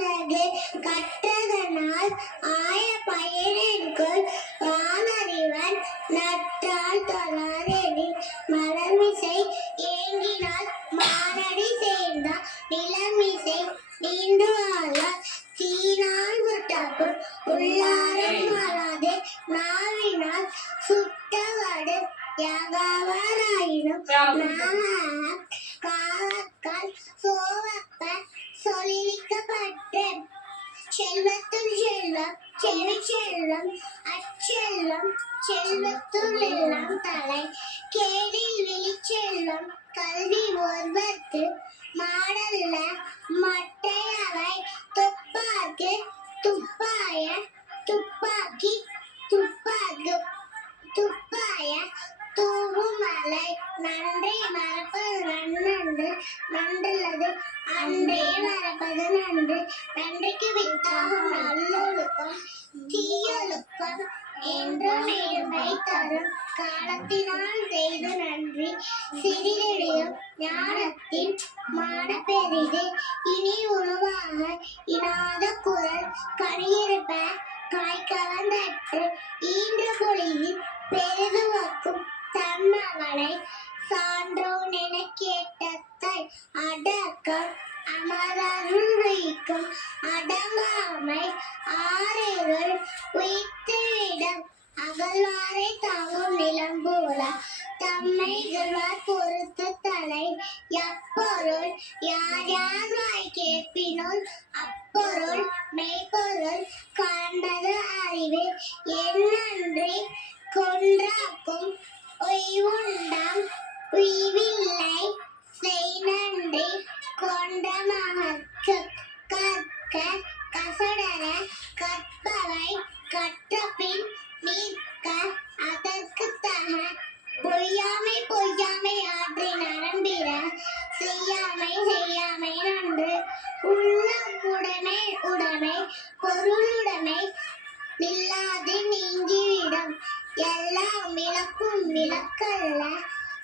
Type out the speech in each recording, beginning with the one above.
உலகு கற்றதனால் ஆய பயனென்கொள் வானறிவன் நற்றால் தொழாரெனி மலர்மிசை ஏங்கினால் மாரடி சேர்ந்தார் நிலமிசை நீண்டு வாழார் தீனால் சுட்டப்புண் உள்ளாரம் மாறாதே நாவினால் சுட்டவடு யாகாவாராயினும் காவக்கால் சோவப்ப சொல்லிக்கப்பட்ட செல்வத்துள் செல்வம் செவி செல்வம் அச்செல்வம் செல்வத்துள் எல்லாம் தலை கேடில் விழிச்செல்வம் கல்வி ஒருவர்க்கு மாடல்ல மட்டை அவை துப்பாக்கு துப்பாய துப்பாக்கி துப்பாக்கு துப்பாய தூவுமலை நன்றி மறப்பது நன்று நன்றுள்ளது அன்றே மறப்பது நன்று நன்றிக்கு வித்தாகும் நல்லொழுக்கம் தீயொழுக்கம் என்ற நேர்மை தரும் காலத்தினால் செய்து நன்றி சிறிதெளியும் ஞானத்தின் மான பெரிது இனி உருவாக இனாத குரல் கனியிருப்ப காய் கலந்தற்று ஈன்ற பொழியில் பெரிதுவக்கும் தம்மவளை சான்றோன் என கேட்டத்தை அடக்கம் அமரருள் வைக்கும் அடங்காமை ஆறுகள் உயிர்த்துவிடும் அகழ்வாரை தாங்கும் நிலம் போல தம்மை இகழ்வார் பொறுத்து தலை எப்பொருள் யார் யார் வாய் கேட்பினுள் அப்பொருள் மெய்ப்பொருள் காண்பது அறிவு என்னன்றி கொன்றாக்கும் உய்வுண்டாம் உய்வில்லை செய் நன்றி கொண்ட மகற்கு கற்க கசடர கற்பவை கற்றபின் நிற்க அதற்கு தக பொய்யாமை பொய்யாமை ஆற்றி நரம்பிட செய்யாமை செய்யாமை நன்று உள்ளம் உடைமை உடைமை பொருளுடைமை நில்லாது நீங்கிவிடும் எல்லாம் விளக்கும் விளக்கல்ல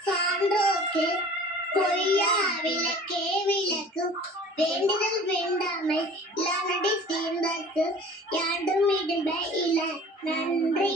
சான்றோர்க்கு பொய்யா விளக்கே விளக்கும் வேண்டுதல் வேண்டாமை இல்லானடி தீர்ந்தற்கு யாண்டும் இடும்ப இல நன்றி.